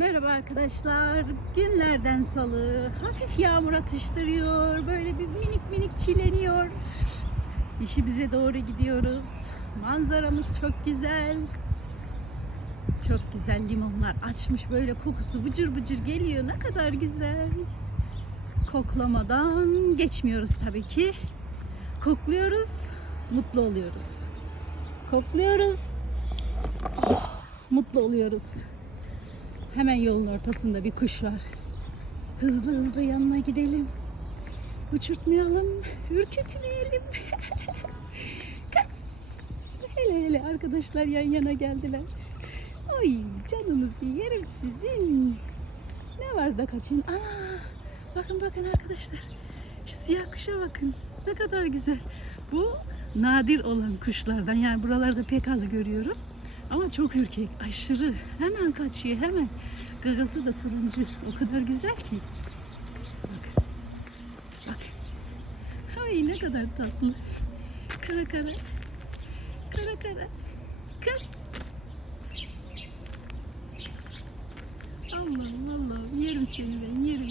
Merhaba arkadaşlar. Günlerden salı. Hafif yağmur atıştırıyor. Böyle bir minik minik çileniyor. İşimize doğru gidiyoruz. Manzaramız çok güzel. Çok güzel limonlar açmış böyle kokusu bıcır bıcır geliyor. Ne kadar güzel. Koklamadan geçmiyoruz tabii ki. Kokluyoruz, mutlu oluyoruz. Kokluyoruz, oh, mutlu oluyoruz. Hemen yolun ortasında bir kuş var. Hızlı hızlı yanına gidelim. Uçurtmayalım, ürkütmeyelim. Kas. Hele hele arkadaşlar yan yana geldiler. Ay canınızı yerim sizin. Ne var da kaçın? Ana, bakın bakın arkadaşlar. Şu siyah kuşa bakın. Ne kadar güzel. Bu nadir olan kuşlardan. Yani buralarda pek az görüyorum. Ama çok ürkek, aşırı. Hemen kaçıyor, hemen. Gagası da turuncu. O kadar güzel ki. Bak. Bak. Ay ne kadar tatlı. Kara kara. Kara kara. Kız. Allah'ım Allah'ım yerim seni ben yerim.